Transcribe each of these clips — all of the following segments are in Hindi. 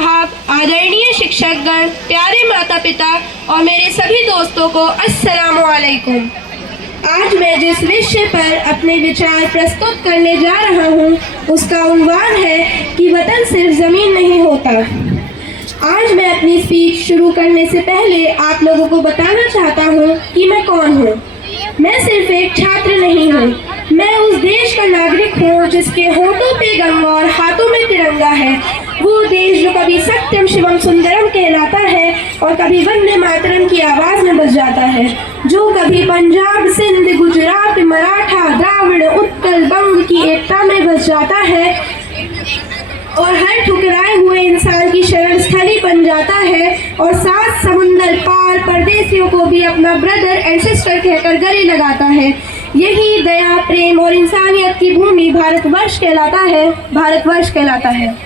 साहब, आदरणीय शिक्षकगण, प्यारे माता पिता और मेरे सभी दोस्तों को अस्सलामु अलैकुम। आज मैं जिस विषय पर अपने विचार प्रस्तुत करने जा रहा हूँ उसका उन्वान है कि वतन सिर्फ ज़मीन नहीं होता। आज मैं अपनी स्पीच शुरू करने से पहले आप लोगों को बताना चाहता हूँ कि मैं कौन हूँ। मैं सिर्फ एक छात्र नहीं हूँ, मैं उस देश का नागरिक हूँ जिसके होठों पे गंगा और हाथों में तिरंगा है। वो देश जो कभी सत्यम शिवम सुंदरम कहलाता है और कभी वंदे मातरम की आवाज़ में बस जाता है, जो कभी पंजाब, सिंध, गुजरात, मराठा, द्राविड़, उत्कल, बंग की एकता में बस जाता है और हर ठुकराए हुए इंसान की शरण स्थली बन जाता है और 7 समुंदर पार परदेसियों को भी अपना ब्रदर एंड सिस्टर कहकर गले लगाता है। यही दया, प्रेम और इंसानियत की भूमि भारतवर्ष कहलाता है, भारतवर्ष कहलाता है।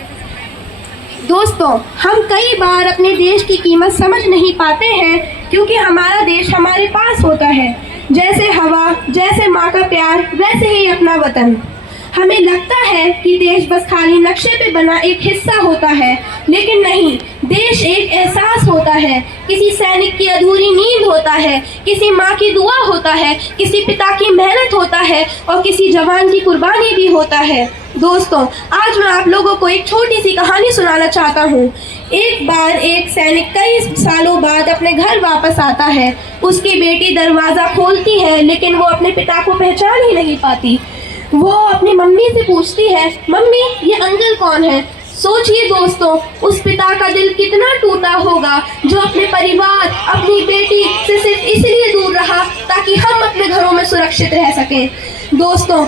दोस्तों, हम कई बार अपने देश की कीमत समझ नहीं पाते हैं क्योंकि हमारा देश हमारे पास होता है। जैसे हवा, जैसे माँ का प्यार, वैसे ही अपना वतन। हमें लगता है कि देश बस खाली नक्शे पे बना एक हिस्सा होता है, लेकिन नहीं, देश एक एहसास होता है, किसी सैनिक की अधूरी नींद होता है, किसी माँ की दुआ होता है, किसी पिता की मेहनत होता है और किसी जवान की कुर्बानी भी होता है। दोस्तों, आज मैं आप लोगों को एक छोटी सी कहानी सुनाना चाहता हूँ। एक बार एक सैनिक कई सालों बाद अपने घर वापस आता है। उसकी बेटी दरवाज़ा खोलती है लेकिन वो अपने पिता को पहचान ही नहीं पाती। वो अपनी मम्मी से पूछती है, मम्मी ये अंकल कौन है? सोचिए दोस्तों, उस पिता का दिल कितना टूटा होगा जो अपने परिवार, अपनी बेटी से सिर्फ इसलिए दूर रहा ताकि हम अपने घरों में सुरक्षित रह सकें। दोस्तों,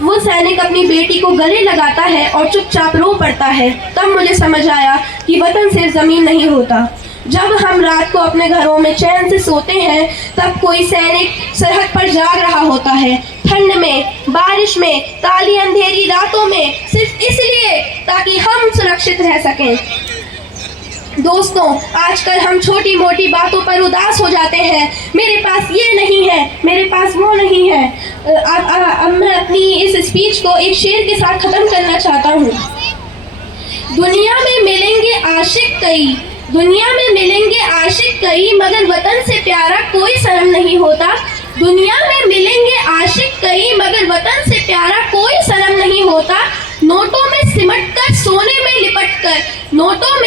वो सैनिक अपनी बेटी को गले लगाता है और चुपचाप रो पड़ता है। तब मुझे समझ आया कि वतन सिर्फ ज़मीन नहीं होता। जब हम रात को अपने घरों में चैन से सोते हैं तब कोई सैनिक सरहद पर जाग रहा होता है, ठंड में, बारिश में, काली अंधेरी रातों में, सिर्फ इसलिए ताकि हम सुरक्षित रह सकें। दोस्तों, आजकल हम छोटी मोटी बातों पर उदास हो जाते हैं। मेरे पास ये नहीं है, मेरे पास वो नहीं है। अब मैं अपनी इस स्पीच को एक शेर के साथ ख़त्म करना चाहता हूँ। दुनिया में मिलेंगे आशिक कई, दुनिया में मिलेंगे आशिक कई, मगर वतन से प्यारा कोई सनम नहीं होता। दुनिया में मिलेंगे आशिक कई, मगर वतन से प्यारा कोई सनम नहीं होता। नोटों में सिमट कर, सोने में लिपट कर, नोटों में